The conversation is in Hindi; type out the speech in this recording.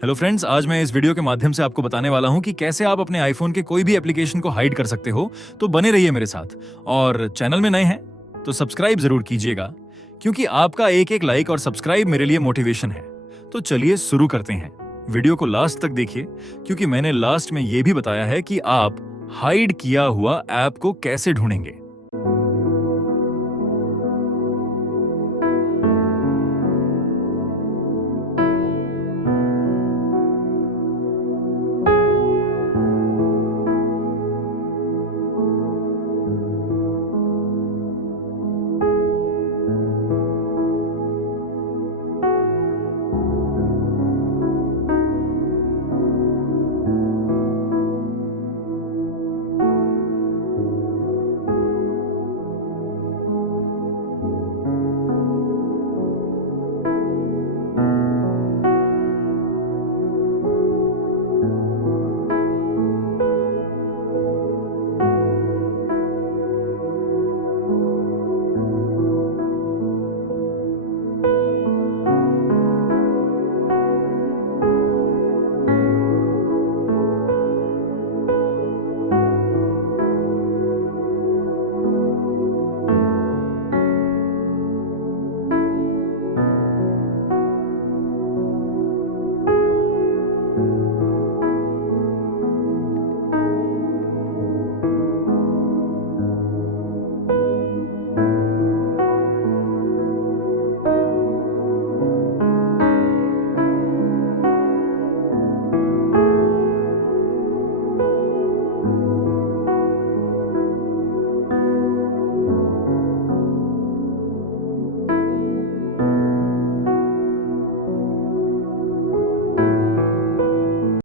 हेलो फ्रेंड्स, आज मैं इस वीडियो के माध्यम से आपको बताने वाला हूं कि कैसे आप अपने आईफोन के कोई भी एप्लीकेशन को हाइड कर सकते हो। तो बने रहिए मेरे साथ, और चैनल में नए हैं तो सब्सक्राइब जरूर कीजिएगा, क्योंकि आपका एक एक लाइक और सब्सक्राइब मेरे लिए मोटिवेशन है। तो चलिए शुरू करते हैं। वीडियो को लास्ट तक देखिए, क्योंकि मैंने लास्ट में यह भी बताया है कि आप हाइड किया हुआ ऐप को कैसे ढूंढेंगे।